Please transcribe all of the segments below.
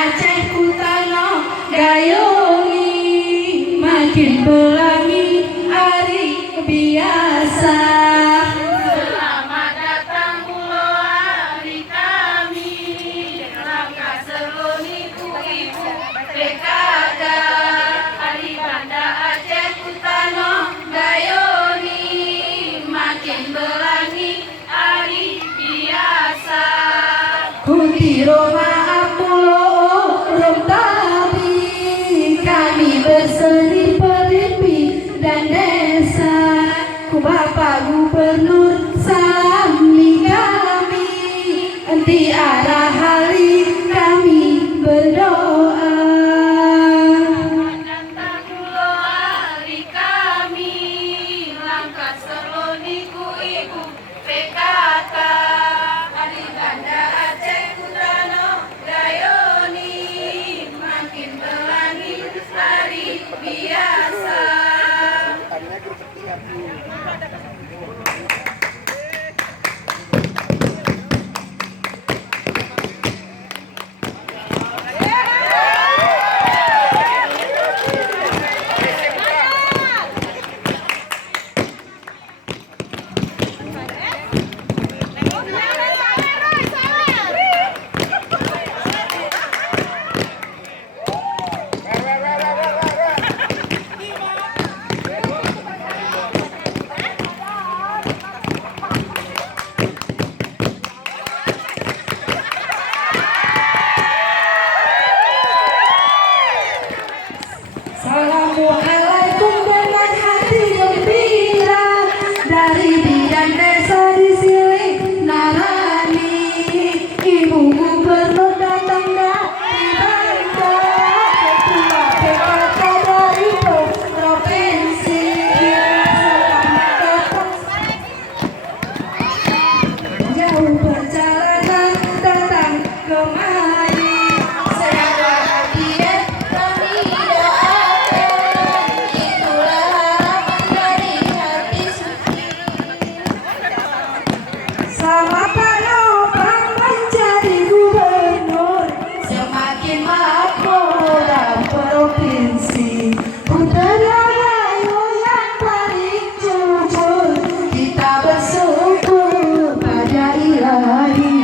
Aceh Kutano gayungi makin pelangi hari biasa. Selamat datang Pulau hari kami, langkah seruni ku ibu PKK. Hari Banda Aceh Kutano gayungi makin pelangi hari biasa. Kutiro Pulau Rontari, kami berseri Perimpi dan desa. Ku Bapak Gubernur sami kami, enti arah hari kami berdoa. Datang Pulau hari kami, langkah seruni ku ibu PKK. Hari Banda Aceh Kutano gayoni makin pelangi hari biasa. Assalamualaikum dengan hati gembira dari bidan desa di Sili Narani. Ibu Gubernur datang dari Banda, ketua PKK dari provinsi. Selamat datang. Jauh perjalanan datang kemari. Sehat bahagia kami doakan, itulah harapan dari hati suci. Sama Pak Nopang menjadi gubernur, semakin makmur dan provinsi. Putera Rayu yang paling jujur, kita bersyukur pada Ilahi.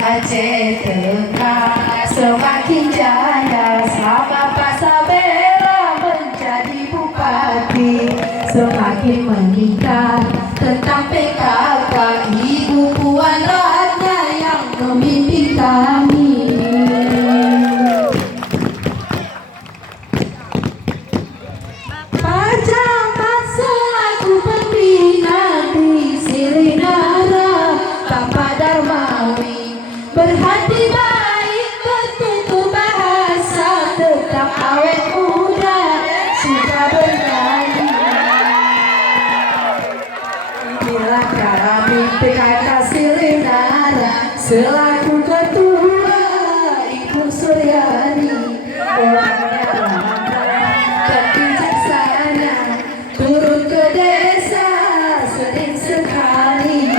Aceh Tengah semakin jaya, sama Pak Sabera menjadi bupati, semakin meningkat tentang PKK. Ibu Puan Ratna yang memimpin kami. Pak Camat selaku pembina di Silinara, Bapak Darmawi berhati baik, bertutur bahasa, tetap awet muda, suka bernyanyi. Inilah kami PKK Silinara, selaku ketua Ibu Suryani, orangnya ramah dan bijaksana, turun ke desa sering sekali.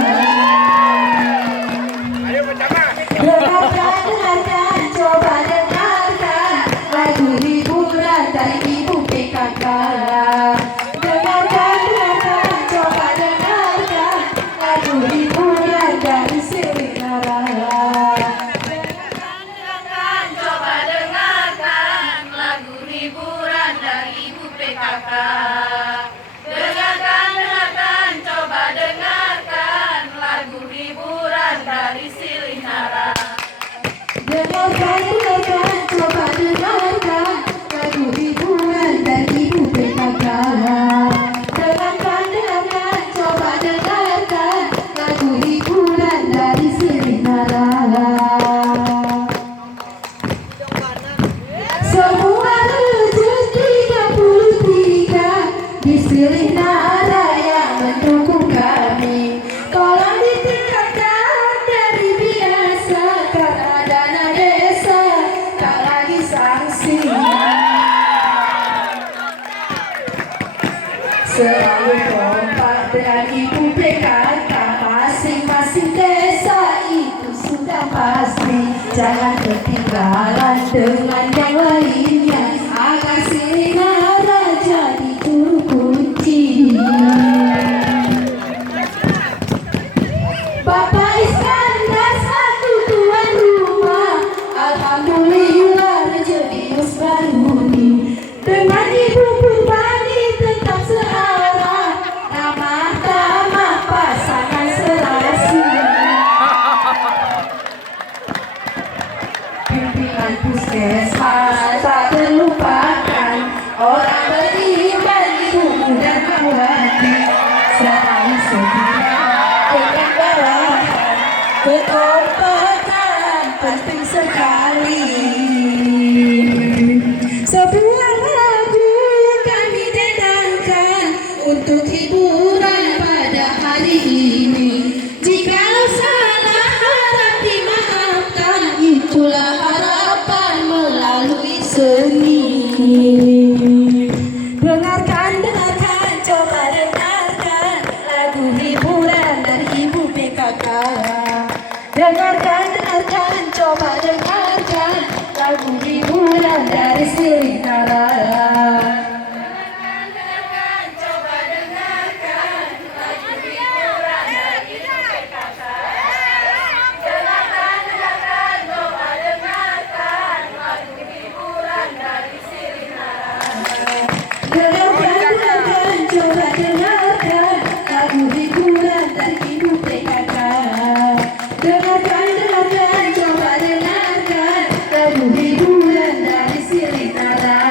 Dengarkan, coba dengarkan lagu hiburan dari Ibu PKK. Dengarkan, coba dengarkan lagu hiburan dari Silinara. Dengarkan, coba dengarkan lagu hiburan dari Ibu PKK. Dengarkan, coba dengarkan lagu hiburan dari Silinara. Dengarkan, coba dengarkan lagu hiburan dari Ibu PKK. Dengarkan, coba dengarkan lagu hiburan dari Silinara. Semua rezeki 33 di Silinara yang mendukung kami. Tolong ditingkatkan dari biasa, karena dana desa tak lagi sanksi. Selalu kompak dengan Ibu PKK, masing-masing desa Jangan ketinggalan dengan yang lainnya agar selera jadi kunci. Bapak Iskandar satu tuan rumah, alhamdulillah religius baruni. Dengan Ibu Purbani tetap searah, ramah-tamah pasangan serasi. Pimpinan puskesmas tak terlupakan, orang beriman ibu dan hati. Selalu setia dengan bawahan, kekompakan penting sekali. Sebuah lagu kami denangkan untuk hiburan pada hari ini. Jikalau salah harap dimaafkan, itulah harapan melalui seni. Dengarkan, coba dengarkan lagu hiburan dari Ibu PKK. Dengarkan, coba dengarkan lagu hiburan dari Silinara. Dengarkan, coba dengarkan lagu hiburan dari PKK. Dengarkan, coba dengarkan lagu hiburan dari Silinara. Dengarkan, coba dengarkan lagu hiburan dari Ibu PKK. Dengarkan, coba dengarkan lagu hiburan dari Silinara.